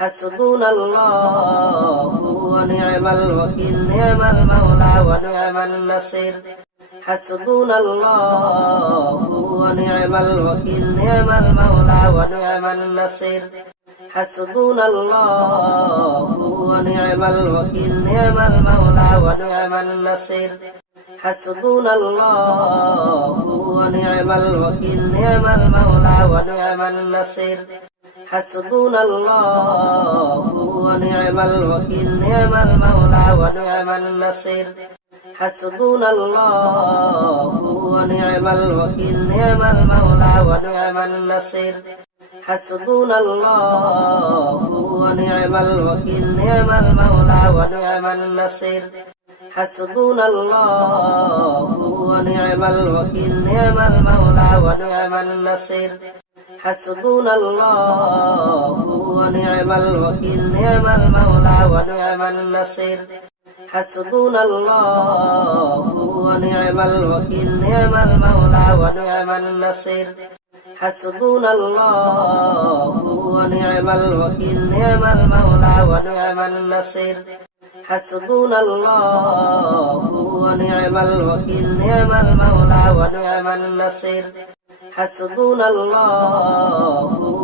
حسبنا الله ونعم الوكيل نعم المولى ونعم النصير حسبنا الله ونعم الوكيل نعم المولى ونعم النصير حسبنا الله ونعم الوكيل نعم المولى ونعم النصير حسبنا الله ونعم الوكيل نعم المولى ونعم النصير حسبنا الله ونعم الوكيل نعم المولى ونعم النصير حسبنا الله ونعم الوكيل نعم المولى ونعم النصير حسبنا الله ونعم الوكيل نعم المولى ونعم النصير حسبنا الله ونعم الوكيل نعم المولى ونعم النصير حسبنا الله ونعم الوكيل نعم المولى ونعم النصير حسبنا الله ونعم الوكيل نعم المولى ونعم النصير حسبنا الله ونعم الوكيل نعم المولى ونعم النصير حسبنا الله ونعم الوكيل نعم المولى ونعم النصير حسبنا الله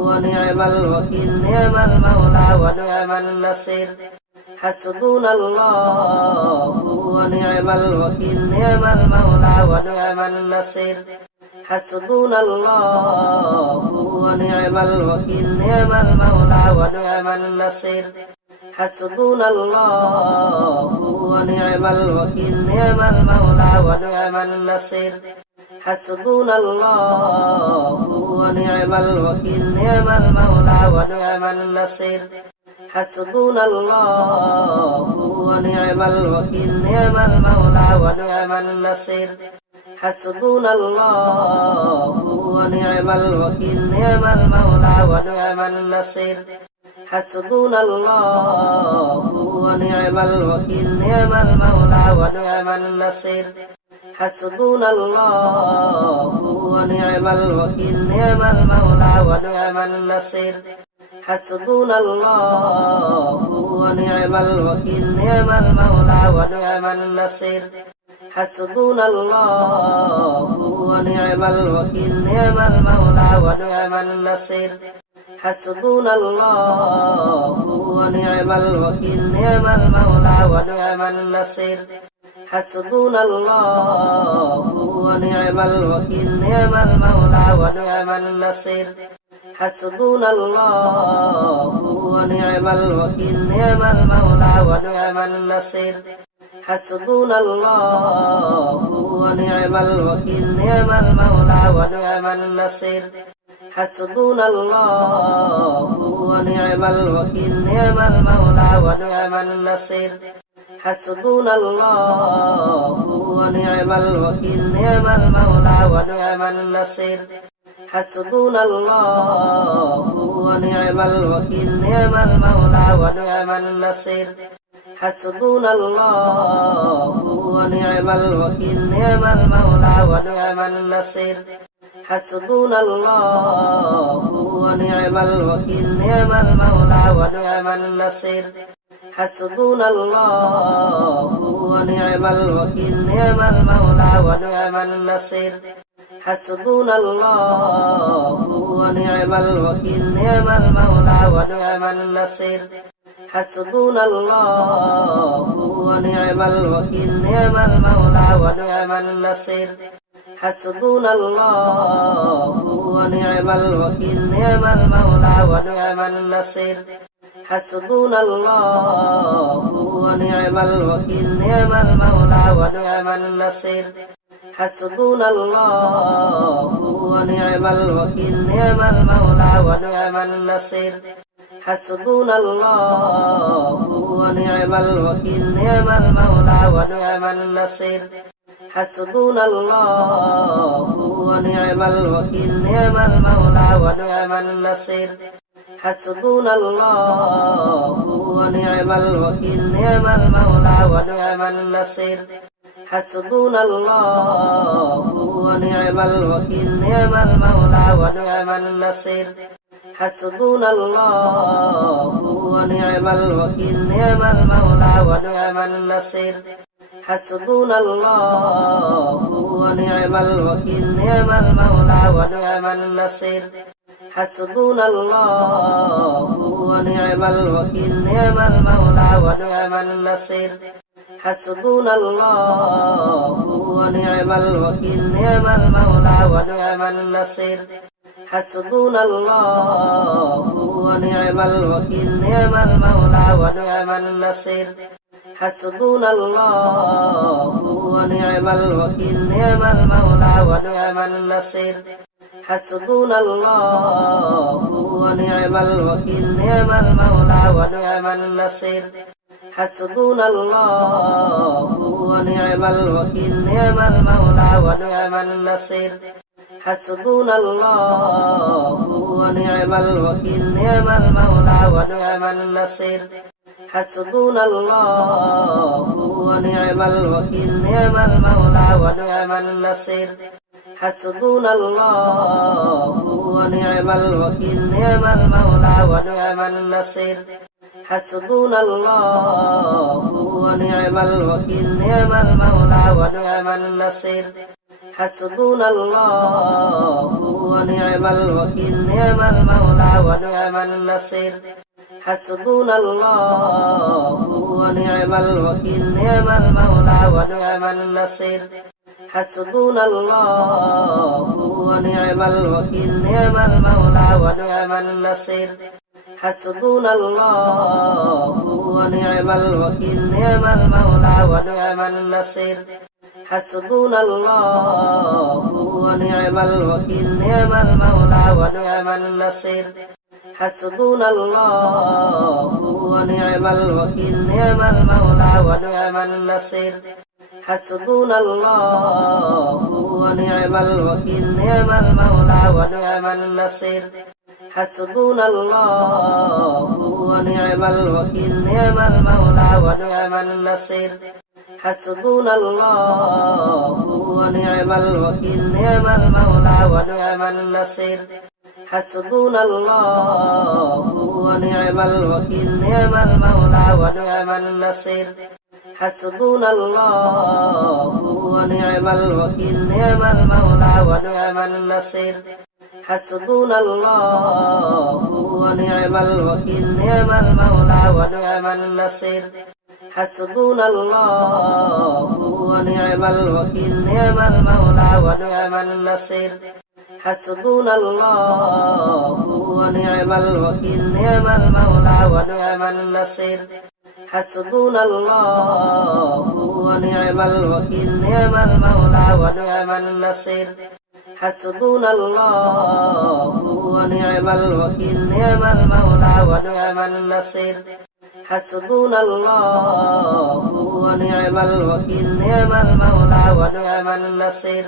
ونعم الوكيل نعم المولى ونعم النصير حسبنا الله ونعم الوكيل نعم المولى ونعم النصير حسبنا الله ونعم الوكيل نعم المولى ونعم النصير حسبنا الله ونعم الوكيل نعم المولى ونعم النصير حسبنا الله ونعم الوكيل نعم المولى ونعم النصير حسبنا الله ونعم الوكيل نعم المولى ونعم النصير حسبنا الله ونعم الوكيل نعم المولى ونعم النصير حسبنا الله ونعم الوكيل نعم المولى ونعم النصير حسبنا الله ونعم الوكيل نعم المولى ونعم النصير حسبنا الله ونعم الوكيل نعم المولى ونعم النصير حسبنا الله ونعم الوكيل نعم المولى ونعم النصير حسبنا الله ونعم الوكيل نعم المولى ونعم النصير حسبنا الله ونعم الوكيل نعم المولى ونعم النصير حسبنا الله ونعم الوكيل نعم المولى ونعم النصير حسبنا الله ونعم الوكيل نعم المولى ونعم النصير حسبنا الله ونعم الوكيل نعم المولى ونعم النصير حسبنا الله ونعم الوكيل نعم المولى ونعم النصير حسبنا الله ونعم الوكيل نعم المولى ونعم النصير حسبنا الله ونعم الوكيل نعم المولى ونعم النصير حسبنا الله ونعم الوكيل نعم المولى ونعم النصير حسبنا الله ونعم الوكيل نعم المولى ونعم النصير حسبنا الله ونعم الوكيل نعم المولى ونعم النصير حسبنا الله ونعم الوكيل نعم المولى ونعم النصير حسبنا الله ونعم الوكيل نعم المولى ونعم النصير حسبنا الله ونعم الوكيل نعم المولى ونعم النصير حسبنا الله ونعم الوكيل نعم المولى ونعم النصير حسبنا الله ونعم الوكيل نعم المولى ونعم النصير حسبنا الله ونعم الوكيل نعم المولى ونعم النصير حسبنا الله ونعم الوكيل نعم المولى ونعم النصير حسبنا الله ونعم الوكيل نعم المولى ونعم النصير حسبنا الله ونعم الوكيل نعم المولى ونعم النصير حسبنا الله ونعم الوكيل نعم المولى ونعم النصير حسبنا الله ونعم الوكيل نعم المولى ونعم النصير حسبنا الله ونعم الوكيل نعم المولى ونعم النصير حسبنا الله ونعم الوكيل نعم المولى ونعم النصير حسبنا الله ونعم الوكيل نعم المولى ونعم النصير حسبنا الله ونعم الوكيل نعم المولى ونعم النصير حسبنا الله ونعم الوكيل نعم المولى ونعم النصير حسبنا الله ونعم الوكيل نعم المولى ونعم النصير حسبنا الله ونعم الوكيل نعم المولى ونعم النصير حسبنا الله ونعم الوكيل نعم المولى ونعم النصير حسبنا الله ونعم الوكيل نعم المولى ونعم النصير حسبنا الله ونعم الوكيل نعم المولى ونعم النصير حسبنا الله ونعم الوكيل نعم المولى ونعم النصير حسبنا الله ونعم الوكيل نعم المولى ونعم النصير حسبنا الله ونعم الوكيل نعم المولى ونعم النصير حسبنا الله ونعم الوكيل نعم المولى ونعم النصير حسبنا الله ونعم الوكيل نعم المولى ونعم النصير حسبنا الله ونعم الوكيل نعم المولى ونعم النصير حسبنا الله ونعم الوكيل نعم المولى ونعم النصير حسبنا الله ونعم الوكيل نعم المولى ونعم النصير حسبنا الله ونعم الوكيل نعم المولى ونعم النصير حسبنا الله ونعم الوكيل نعم المولى ونعم النصير حسبنا الله ونعم الوكيل نعم المولى ونعم النصير حسبنا الله ونعم الوكيل نعم المولى ونعم النصير حسبنا الله ونعم الوكيل نعم المولى ونعم النصير حسبنا الله ونعم الوكيل نعم المولى ونعم النصير حسبنا الله ونعم الوكيل نعم المولى ونعم النصير حسبنا الله ونعم الوكيل نعم المولى ونعم النصير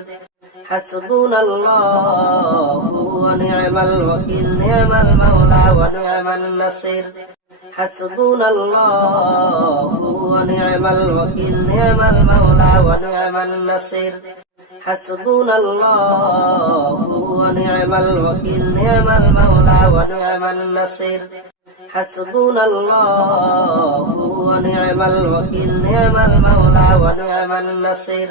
حسبنا الله ونعم الوكيل نعم المولى ونعم النصير حسبنا الله ونعم الوكيل نعم المولى ونعم النصير حسبنا الله ونعم الوكيل نعم المولى ونعم النصير حسبنا الله ونعم الوكيل نعم المولى ونعم النصير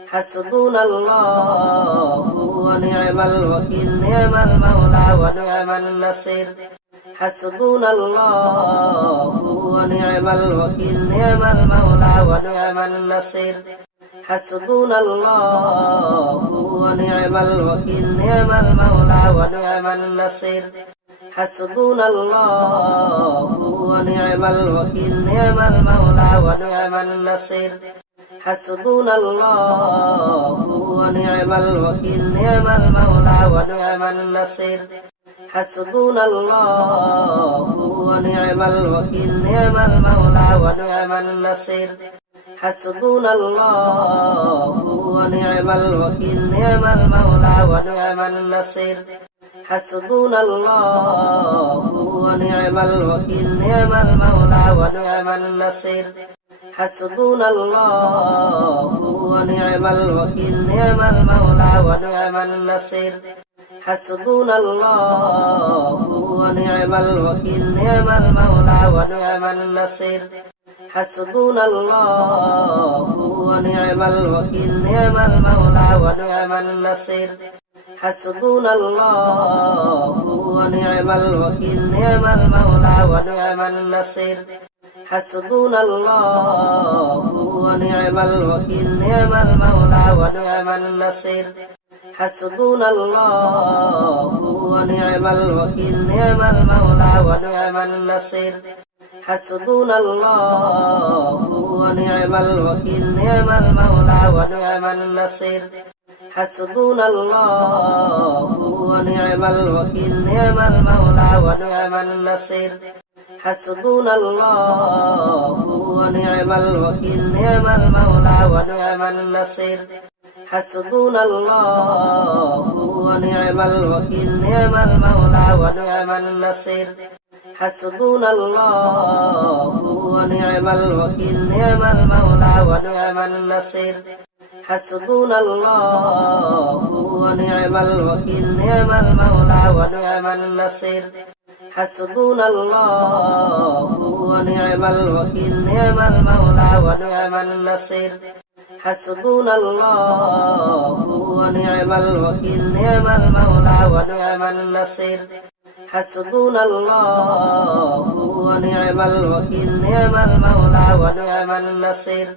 حسبنا الله ونعم الوكيل نعم المولى ونعم النصير حسبنا الله ونعم الوكيل نعم المولى ونعم النصير حسبنا الله ونعم الوكيل نعم المولى ونعم النصير حسبنا الله ونعم الوكيل نعم المولى ونعم النصير حسبنا الله ونعم الوكيل نعم المولى ونعم النصير حسبنا الله ونعم الوكيل نعم المولى ونعم النصير حسبنا الله ونعم الوكيل نعم المولى ونعم النصير حسبنا الله ونعم الوكيل نعم المولى ونعم النصير حسبنا الله ونعم الوكيل نعم المولى ونعم النصير حسبنا الله ونعم الوكيل نعم المولى ونعم النصير حسبنا الله ونعم الوكيل نعم المولى ونعم النصير حسبنا الله ونعم الوكيل نعم المولى ونعم النصير حسبنا الله ونعم الوكيل نعم المولى ونعم النصير حسبنا الله ونعم الوكيل نعم المولى ونعم النصير حسبنا الله ونعم الوكيل نعم المولى ونعم النصير حسبنا الله ونعم الوكيل نعم المولى ونعم النصير حسبنا الله ونعم الوكيل نعم المولى ونعم النصير حسبنا الله ونعم الوكيل نعم المولى ونعم النصير حسبنا الله ونعم الوكيل نعم المولى ونعم النصير حسبنا الله ونعم الوكيل نعم المولى ونعم النصير حسبنا الله ونعم الوكيل نعم المولى ونعم النصير حسبنا الله ونعم الوكيل نعم المولى ونعم النصير حسبنا الله ونعم الوكيل نعم المولى ونعم النصير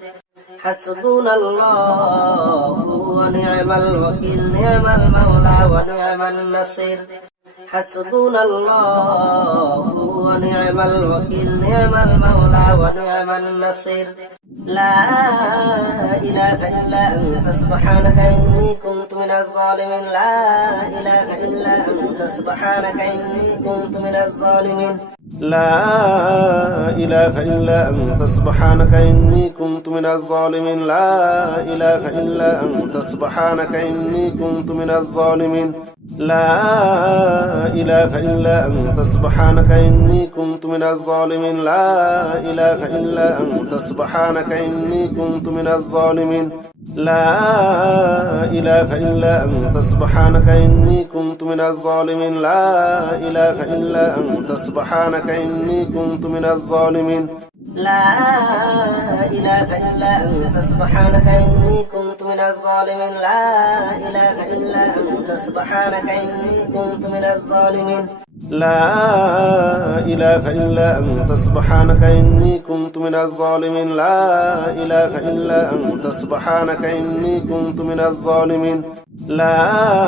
حسبنا الله ونعم الوكيل نعم المولى ونعم النصير حسبنا الله ونعم الوكيل نعم المولى ونعم النصير لا إله إلا أنت سبحانك إني كنت من الظالمين لا إله إلا أنت سبحانك إني كنت من الظالمين لا إله إلا أنت سبحانك إني كنت من الظالمين لا إله إلا أنت سبحانك إني كنت من الظالمين لا إله إلا أنت سبحانك إني كنت من الظالمين لا إله إلا أنت سبحانك إني كنت من الظالمين لا إله إلا أنت سبحانك إني كنت من الظالمين لا إله إلا أنت سبحانك إني كنت من الظالمين لا إله إلا أنت سبحانك إني كنت من الظالمين لا إله إلا أنت سبحانك إني كنت من الظالمين لا إله إلا أنت سبحانك إني كنت من الظالمين لا إله إلا أنت سبحانك إني كنت من الظالمين لا إله إلا أنت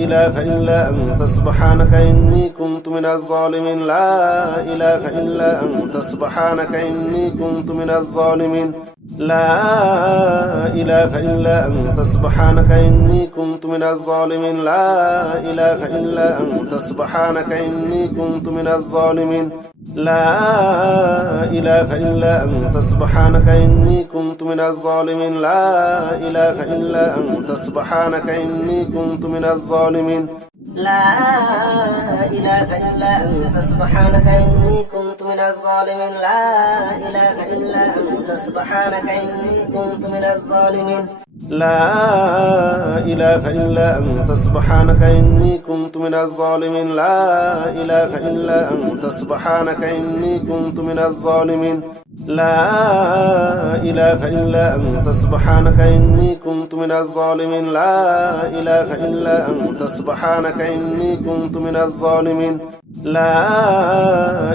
سبحانك إني كنت من الظالمين لا إله إلا أنت سبحانك إني كنت من الظالمين لا إله إلا أنت سبحانك إني كنت من الظالمين لا إله إلا أنت سبحانك إني كنت من الظالمين لا إله إلا أنت سبحانك إني كنت من الظالمين لا إله إلا أنت سبحانك إني كنت من الظالمين لا إله إلا أنت سبحانك إني كنت من الظالمين لا إله إلا أنت سبحانك إني كنت من الظالمين لا إله إلا أنت سبحانك إني كنت من الظالمين لا إله إلا أنت سبحانك إني كنت من الظالمين لا إله إلا أنت سبحانك إني كنت من الظالمين لا إله إلا أنت سبحانك إني كنت من الظالمين لا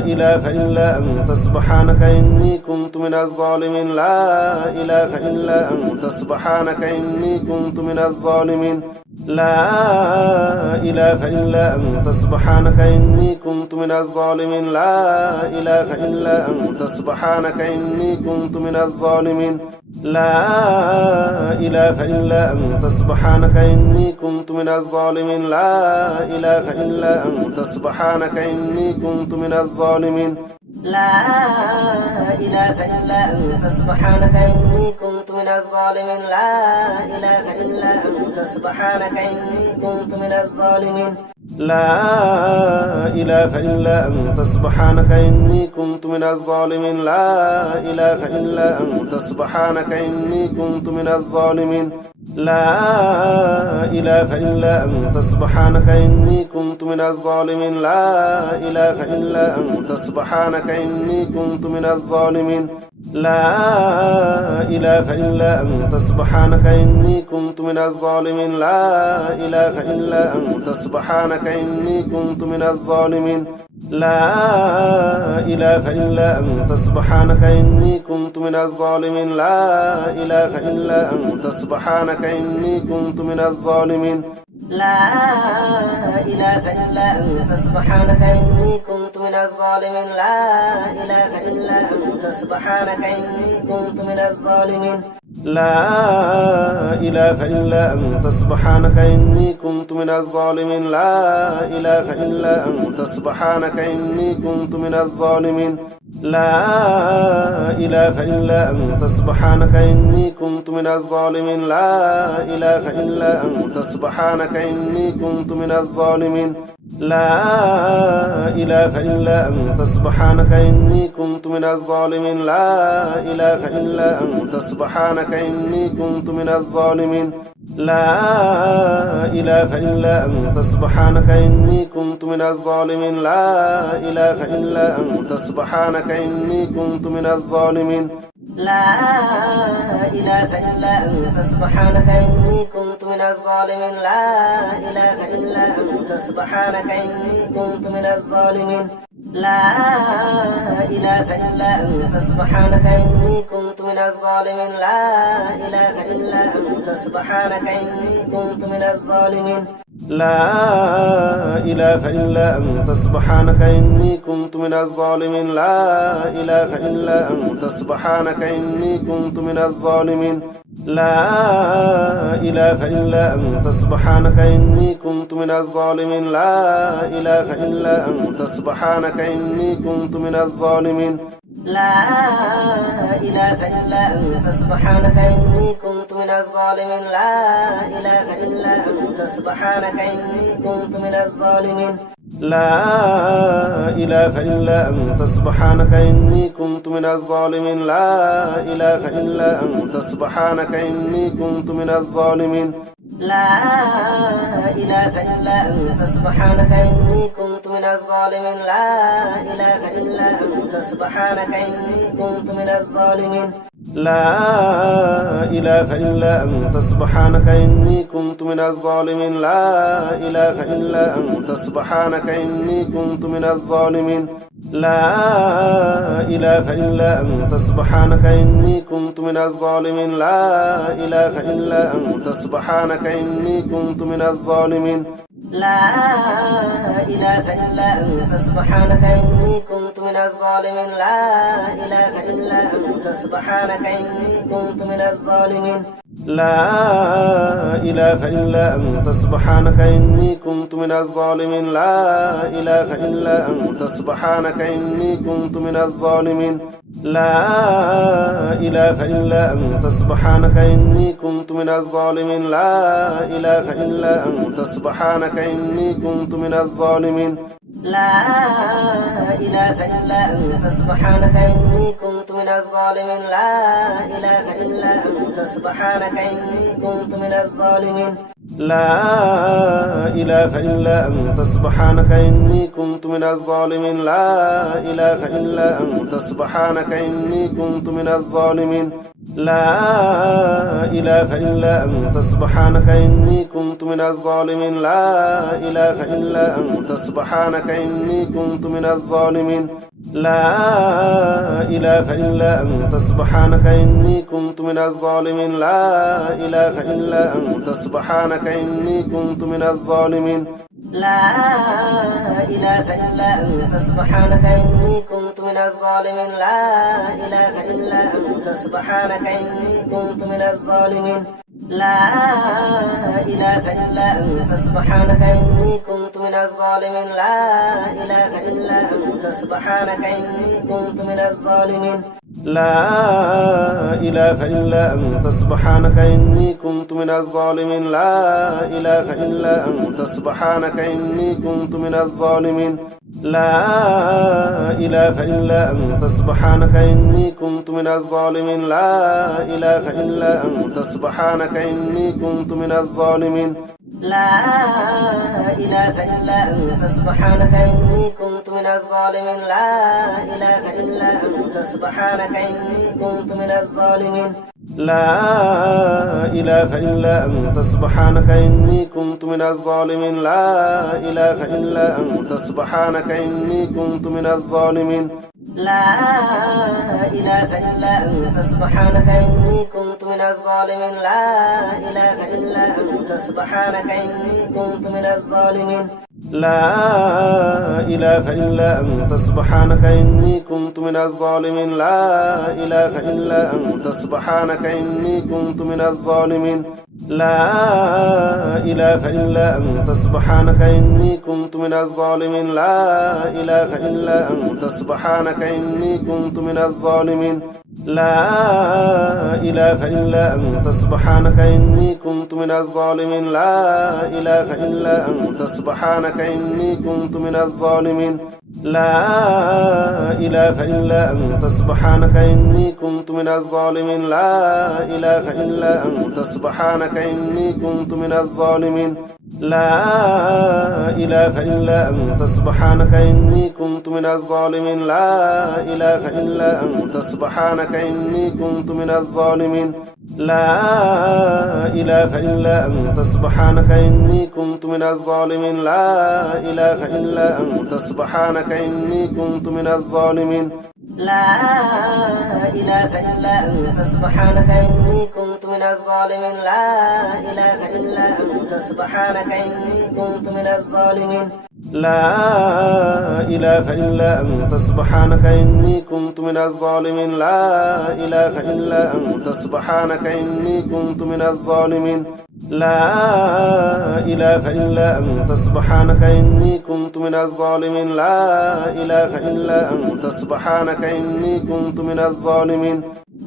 إله إلا أنت سبحانك إني كنت من الظالمين لا إله إلا أنت سبحانك إني كنت من الظالمين لا إله إلا أنت سبحانك إني كنت من الظالمين لا إله إلا أنت سبحانك إني كنت من الظالمين لا إله إلا أنت سبحانك إني كنت من الظالمين لا إله إلا أنت سبحانك إني كنت من الظالمين لا إله إلا أنت سبحانك إني كنت من الظالمين لا إله إلا أنت سبحانك إني كنت من الظالمين لا إله إلا أنت سبحانك إني كنت من الظالمين لا إله إلا أنت سبحانك إني كنت من الظالمين لا إله إلا أنت سبحانك إني كنت من الظالمين لا إله إلا أنت سبحانك إني كنت من الظالمين لا إله إلا أنت سبحانك إني كنت من الظالمين لا إله إلا أنت سبحانك إني كنت من الظالمين لا إله إلا أنت سبحانك إني كنت من الظالمين لا إله إلا أنت سبحانك إني كنت من الظالمين لا إله إلا أنت سبحانك إني كنت من الظالمين لا إله إلا أنت سبحانك إني كنت من الظالمين لا إله إلا أنت سبحانك إني كنت من الظالمين لا إله إلا أنت سبحانك إني كنت من الظالمين لا إله إلا أنت سبحانك إني كنت من الظالمين لا إله إلا أنت سبحانك إني كنت من الظالمين لا إله إلا أنت سبحانك إني كنت من الظالمين لا إله إلا أنت سبحانك إني كنت من الظالمين لا إله إلا أنت سبحانك إني كنت من الظالمين لا إله إلا أنت سبحانك إني كنت من الظالمين لا إله إلا أنت سبحانك إني كنت من الظالمين لا إله إلا أنت سبحانك إني كنت من الظالمين لا إله إلا أنت سبحانك إني كنت من الظالمين لا إله إلا أنت سبحانك إني كنت من الظالمين لا إله إلا أنت سبحانك إني كنت من الظالمين لا إله إلا أنت سبحانك إني كنت من الظالمين لا إله إلا أنت سبحانك إني كنت من الظالمين لا إله إلا أنت سبحانك إني كنت من الظالمين لا إله إلا أنت سبحانك إني كنت من الظالمين لا إله إلا أنت سبحانك إني كنت من الظالمين لا إله إلا أنت سبحانك إني كنت من الظالمين لا إله إلا أنت سبحانك إني كنت من الظالمين لا إله إلا أنت سبحانك إني كنت من الظالمين لا إله إلا أنت سبحانك إني كنت من الظالمين لا إله إلا أنت سبحانك إني كنت من الظالمين لا إله إلا أنت سبحانك إني كنت من الظالمين لا إله إلا أنت سبحانك إني كنت من الظالمين لا إله إلا أنت سبحانك إني كنت من الظالمين لا إله إلا أنت سبحانك إني كنت من الظالمين لا إله إلا أنت سبحانك إني كنت من الظالمين لا إله إلا أنت سبحانك إني كنت من الظالمين لا إله إلا أنت سبحانك إني كنت من الظالمين لا إله إلا أنت سبحانك إني كنت من الظالمين لا إله إلا أنت سبحانك إني كنت من الظالمين لا إله إلا أنت سبحانك إني كنت من الظالمين لا إله إلا أنت سبحانك إني كنت من الظالمين لا إله إلا أنت سبحانك إني كنت من الظالمين لا إله إلا أنت سبحانك إني كنت من الظالمين لا إله إلا أنت سبحانك إني كنت من الظالمين لا إله إلا أنت سبحانك إني كنت من الظالمين لا إله إلا أنت سبحانك إني كنت من الظالمين لا إله إلا أنت سبحانك إني كنت من الظالمين لا إله إلا أنت سبحانك إني كنت من الظالمين لا إله إلا أنت سبحانك إني كنت من الظالمين لا إله إلا أنت سبحانك إني كنت من الظالمين لا إله إلا أنت سبحانك إني كنت من الظالمين لا إله إلا أنت سبحانك إني كنت من الظالمين لا إله إلا أنت سبحانك إني كنت من الظالمين لا إله إلا أنت سبحانك إني كنت من الظالمين لا إله إلا أنت سبحانك إني كنت من الظالمين لا إله إلا أنت سبحانك إني كنت من الظالمين لا إله إلا أنت سبحانك إني كنت من الظالمين لا إله إلا أنت سبحانك إني كنت من الظالمين لا إله إلا أنت سبحانك إني كنت من الظالمين لا إله إلا أنت سبحانك إني كنت من الظالمين لا إله إلا أنت سبحانك إني كنت من الظالمين لا إله إلا أنت سبحانك إني كنت من الظالمين لا إله إلا أنت سبحانك إني كنت من الظالمين لا إله إلا أنت سبحانك إني كنت من الظالمين لا إله إلا أنت سبحانك إني كنت من الظالمين لا إله إلا أنت سبحانك إني كنت من الظالمين لا إله إلا أنت سبحانك إني كنت من الظالمين لا إله إلا أنت سبحانك إني كنت من الظالمين لا إله إلا أنت سبحانك إني كنت من الظالمين لا إله إلا أنت سبحانك إني كنت من الظالمين لا إله إلا أنت سبحانك إني كنت من الظالمين لا إله إلا أنت سبحانك إني كنت من الظالمين لا إله إلا أنت سبحانك إني كنت من الظالمين لا إله إلا أنت سبحانك إني كنت من الظالمين لا إله إلا أنت سبحانك إني كنت من الظالمين لا إله إلا أنت سبحانك إني كنت من الظالمين لا إله إلا أنت سبحانك إني كنت من الظالمين لا إله إلا أنت سبحانك إني كنت من الظالمين لا إله إلا أنت سبحانك إني كنت من الظالمين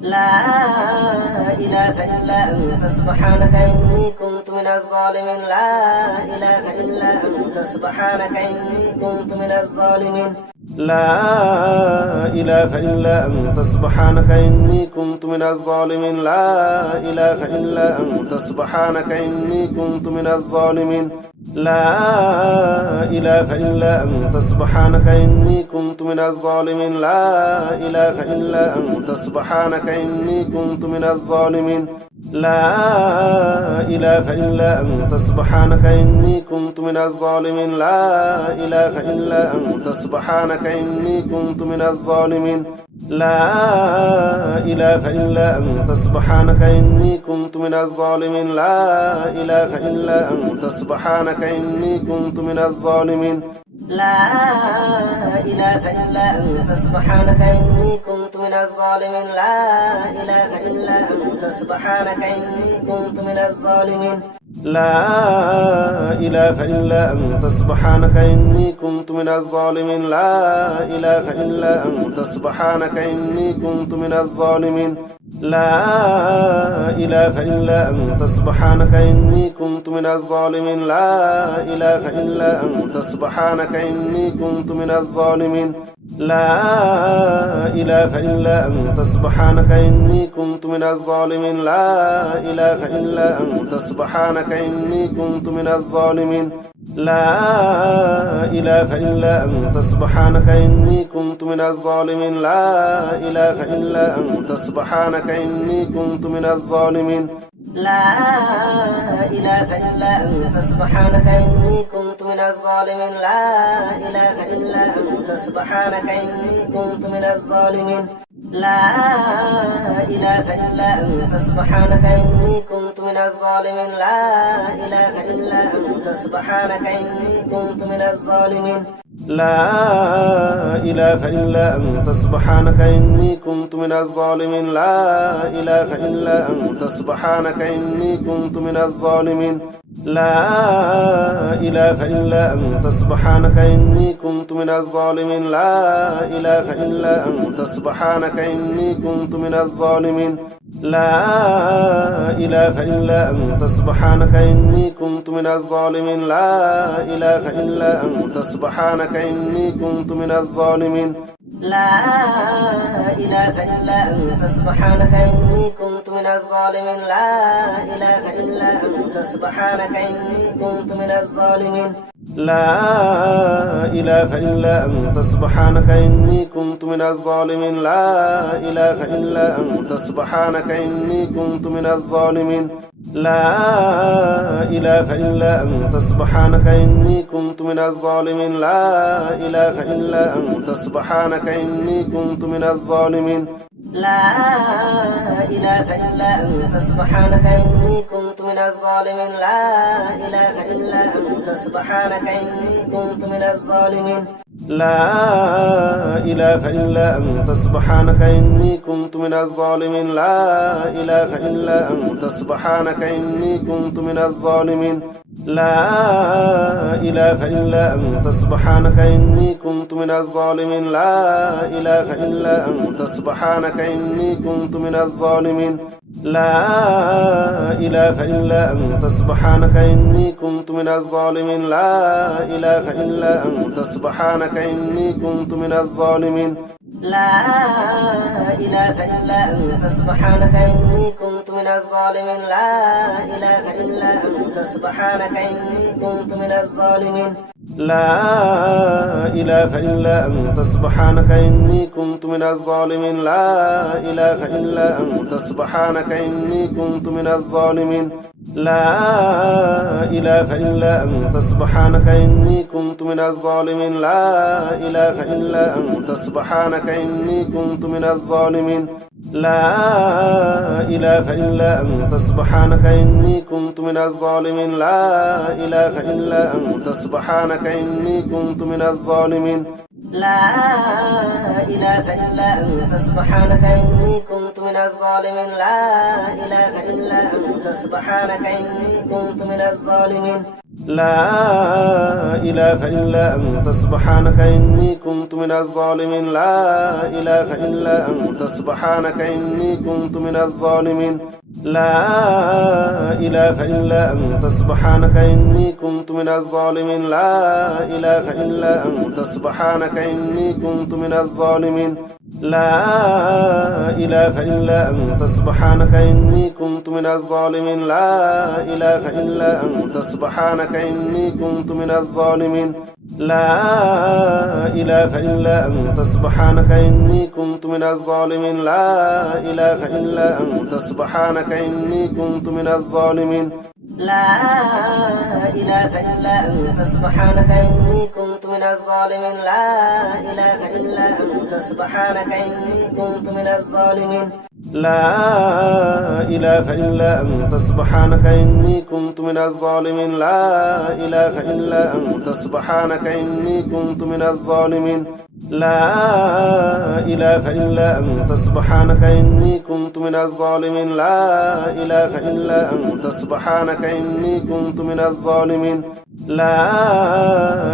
لا إله إلا أنت سبحانك إني كنت من الظالمين لا إله إلا أنت سبحانك إني كنت من الظالمين لا إله إلا أنت سبحانك إني كنت من الظالمين لا إله إلا أنت سبحانك إني كنت من الظالمين لا إله إلا أنت سبحانك إني كنت من الظالمين لا إله إلا أنت سبحانك إني كنت من الظالمين لا إله إلا أنت سبحانك إني كنت من الظالمين لا إله إلا أنت سبحانك إني كنت من الظالمين لا إله إلا أنت سبحانك إني كنت من الظالمين لا إله إلا أنت سبحانك إني كنت من الظالمين لا إله إلا أنت سبحانك إني كنت من الظالمين لا إله إلا أنت سبحانك إني كنت من الظالمين لا إله إلا أنت سبحانك إني كنت من الظالمين لا إله إلا أنت سبحانك إني كنت من الظالمين لا إله إلا أنت سبحانك إني كنت من الظالمين لا إله إلا أنت سبحانك إني كنت من الظالمين لا إله إلا أنت سبحانك إني كنت من الظالمين لا إله إلا أنت سبحانك إني كنت من الظالمين لا إله إلا أنت سبحانك إني كنت من الظالمين لا إله إلا أنت سبحانك إني كنت من الظالمين لا إله إلا أنت سبحانك إني كنت من الظالمين لا إله إلا أنت سبحانك إني كنت من الظالمين لا إله إلا أنت سبحانك إني كنت من الظالمين لا إله إلا أنت سبحانك إني كنت من الظالمين لا إله إلا أنت سبحانك إني كنت من الظالمين لا إله إلا أنت سبحانك إني كنت من الظالمين لا إله إلا أنت سبحانك إني كنت من الظالمين لا إله إلا أنت سبحانك إني كنت من الظالمين لا إله إلا أنت سبحانك إني كنت من الظالمين لا إله إلا أنت سبحانك إني كنت من الظالمين لا إله إلا أنت سبحانك إني كنت من الظالمين لا إله إلا أنت سبحانك إني كنت من الظالمين لا إله إلا أنت سبحانك إني كنت من الظالمين لا إله إلا أنت سبحانك إني كنت من الظالمين لا إله إلا أنت سبحانك إني كنت من الظالمين لا إله إلا أنت سبحانك إني كنت من الظالمين لا إله إلا أنت سبحانك إني كنت من الظالمين لا إله إلا أنت سبحانك إني كنت من الظالمين لا إله إلا أنت سبحانك إني كنت من الظالمين لا إله إلا أنت سبحانك إني كنت من الظالمين لا إله إلا أنت سبحانك إني كنت من الظالمين لا إله إلا أنت سبحانك إني كنت من الظالمين لا إله إلا أنت سبحانك إني كنت من الظالمين لا إله إلا أنت سبحانك إني كنت من الظالمين لا إله إلا أنت سبحانك إني كنت من الظالمين لا إله إلا أنت سبحانك إني كنت من الظالمين لا إله إلا أنت سبحانك إني كنت من الظالمين لا إله إلا أنت سبحانك إني كنت من الظالمين لا إله إلا أنت سبحانك إني كنت من الظالمين لا إله إلا أنت سبحانك إني كنت من الظالمين لا إله إلا أنت سبحانك إني كنت من الظالمين لا إله إلا أنت سبحانك إني كنت من الظالمين لا إله إلا أنت سبحانك إني كنت من الظالمين لا إله إلا أنت سبحانك إني كنت من الظالمين لا إله إلا أنت سبحانك إني كنت من الظالمين لا إله إلا أنت سبحانك إني كنت من الظالمين لا إله إلا أنت سبحانك إني كنت من الظالمين لا إله إلا أنت سبحانك إني كنت من الظالمين لا إله إلا أنت سبحانك إني كنت من الظالمين لا إله إلا أنت سبحانك إني كنت من الظالمين لا إله إلا أنت سبحانك إني كنت من الظالمين لا إله إلا أنت سبحانك إني كنت من الظالمين لا إله إلا أنت سبحانك إني كنت من الظالمين لا إله إلا أنت سبحانك إني كنت من الظالمين لا إله إلا أنت سبحانك إني كنت من الظالمين لا إله إلا أنت سبحانك إني كنت من الظالمين لا إله إلا أنت سبحانك إني كنت من الظالمين لا إله إلا أنت سبحانك إني كنت من الظالمين لا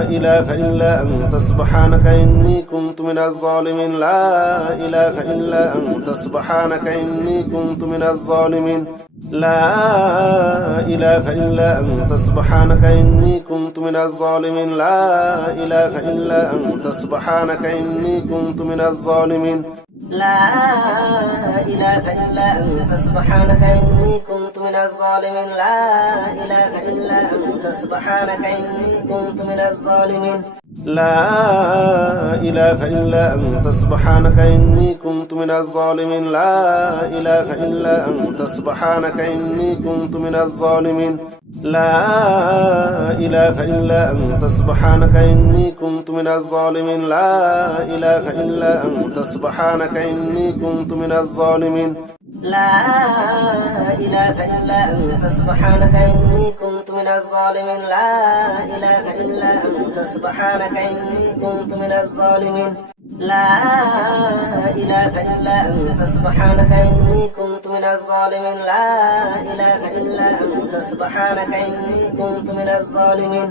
إله إلا أنت سبحانك إني كنت من الظالمين لا إله إلا أنت سبحانك إني كنت من الظالمين لا إله إلا أنت سبحانك إني كنت من الظالمين لا إله إلا أنت سبحانك إني كنت من الظالمين لا إله إلا أنت سبحانك إني كنت من الظالمين لا إله إلا أنت سبحانك إني كنت من الظالمين لا إله إلا أنت سبحانك إني كنت من الظالمين لا إله إلا أنت سبحانك إني كنت من الظالمين لا إله إلا أنت سبحانك إني كنت من الظالمين لا إله إلا أنت سبحانك إني كنت من الظالمين لا إله إلا أنت سبحانك إني كنت من الظالمين لا إله إلا أنت سبحانك إني كنت من الظالمين لا إله إلا أنت سبحانك إني كنت من الظالمين لا إله إلا أنت سبحانك إني كنت من الظالمين